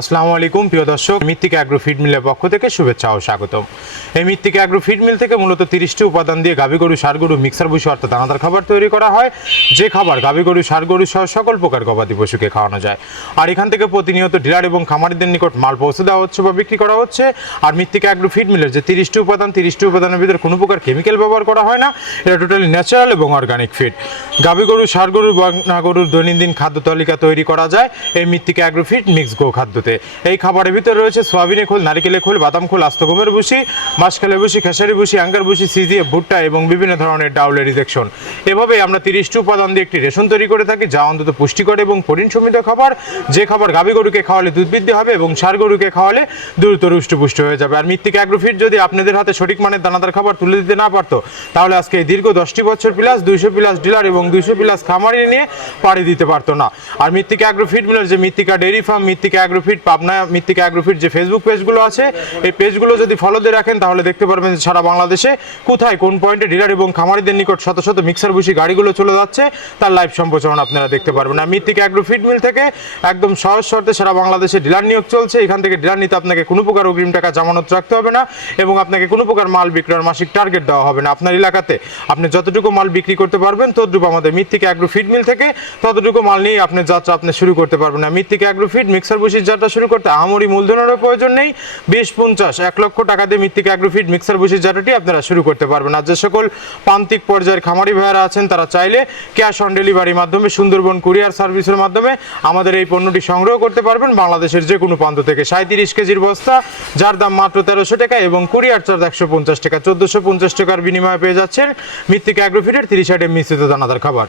আসসালামু আলাইকুম প্রিয় দর্শক, মৃত্তিকা অ্যাগ্রো ফিড মিলের পক্ষ থেকে শুভেচ্ছা ও স্বাগতম। এই মৃত্তিকা অ্যাগ্রো ফিড মিল থেকে মূলত 30টি উপাদান দিয়ে গাভী গরু, ষাঁড় গরু, মিক্সার ভুসি অর্থাৎ দানাদার খাবার তৈরি করা হয়, যে খাবার গাভী গরু, ষাঁড় গরু সহ সকল প্রকার গবাদি পশুকে খাওয়ানো যায়। আর এখান থেকে প্রতিনিয়ত ডিলার এবং খামারিদের নিকট মাল পৌঁছে দেওয়া হচ্ছে বা বিক্রি করা হচ্ছে। আর মৃত্তিকা অ্যাগ্রো ফিড মিলের যে 30টি উপাদানের ভিতরে কোনো প্রকার কেমিক্যাল ব্যবহার করা হয় না। এটা টোটালি ন্যাচারাল এবং অর্গানিক ফিড। গাভী গরু, ষাঁড় গরু, বকনা গরুর দৈনন্দিন খাদ্য তালিকা তৈরি করা যায় এই মৃত্তিকা অ্যাগ্রো ফিড মিক্স গো খাদ্যতে। এই খাবারের ভিতরে রয়েছে সয়াবিনের খোল, নারিকেলের খোল, বাদাম খোল, আস্ত গমের ভুসি, মাসকালের ভুসি, খেসারি ভুসি, আঙ্গার ভুসি, সিজিএফ, ভুট্টা এবং বিভিন্ন ধরনের ডাউলের রিজেকশন। এভাবে আমরা 30টি উপাদান দিয়ে একটি রেশন তৈরি করে থাকি, যা অন্তত পুষ্টিকর এবং প্রোটিন সমৃদ্ধ খাবার। যে খাবার গাভী গরুকে খাওয়ালে দুধ বৃদ্ধি হবে এবং ষাঁড় গরুকে খাওয়ালে দ্রুত হৃষ্টপুষ্ট হয়ে যাবে। আর মৃত্তিকা অ্যাগ্রো ফিড যদি আপনাদের হাতে সঠিক মানের দানাদার খাবার তুলে দিতে না পারতো, তাহলে আজকে এই দীর্ঘ 10টি বছর প্লাস 200 প্লাস ডিলার এবং 200 প্লাস খামারি নিয়ে পাড়ি দিতে পারতো না। আর মৃত্তিকা অ্যাগ্রো ফিড মিলের যে মৃত্তিকা ডেইরি ফার্ম, মৃত্তিকা অ্যাগ্রো ফিড পাবনা, মৃত্তিকা অ্যাগ্রো ফিড যে ফেসবুক পেজগুলো আছে, এই পেজগুলো যদি ফলো দিয়ে রাখেন তাহলে দেখতে পারবেন যে সারা বাংলাদেশে কোথায় কোন পয়েন্টে ডিলার এবং খামারিদের নিকট শত শত মিক্সার ভুসি গাড়িগুলো চলে যাচ্ছে, তার লাইভ সম্প্রচারণ আপনারা দেখতে পারবেন। আর মৃত্তিকা অ্যাগ্রো ফিড মিল থেকে একদম সহজ শর্তে সারা বাংলাদেশে ডিলার নিয়োগ চলছে। এখান থেকে ডিলার নিতে আপনাকে কোনো প্রকার অগ্রিম টাকা জামানত রাখতে হবে না এবং আপনাকে কোনো প্রকার মাল বিক্রয়ের মাসিক টার্গেট দেওয়া হবে না। আপনার এলাকাতে আপনি যতটুকু মাল বিক্রি করতে পারবেন ততটুকু আমাদের মৃত্তিকা অ্যাগ্রো ফিড মিল থেকে ততটুকু মাল নিয়ে আপনার যাত্রা আপনি শুরু করতে পারবেন। না মৃত্তিকা অ্যাগ্রো ফিড মিক্সার ভুসির যাত্রা শুরু করতে আহামরি মূলধনেরও প্রয়োজন নেই। 20-50-1 লক্ষ টাকা দিয়ে মৃত্তিকা অ্যাগ্রো ফিড মিক্সার ভুসির যাত্রাটি আপনারা শুরু করতে পারবেন। আর যে সকল প্রান্তিক পর্যায়ের খামারি ভাইয়েরা আছেন, তারা চাইলে ক্যাশ অন ডেলিভারির মাধ্যমে সুন্দরবন কুরিয়ার সার্ভিসের মাধ্যমে আমাদের এই পণ্যটি সংগ্রহ করতে পারবেন বাংলাদেশের যে কোনো প্রান্ত থেকে। 37 কেজির বস্তা, যার দাম মাত্র 1300 টাকা এবং কুরিয়ার চার্জ 150 টাকা, 1450 টাকার বিনিময়ে পেয়ে যাচ্ছেন মৃত্তিকা অ্যাগ্রো ফিডের 30 আইটেম মিশ্রিত দানাদার খাবার।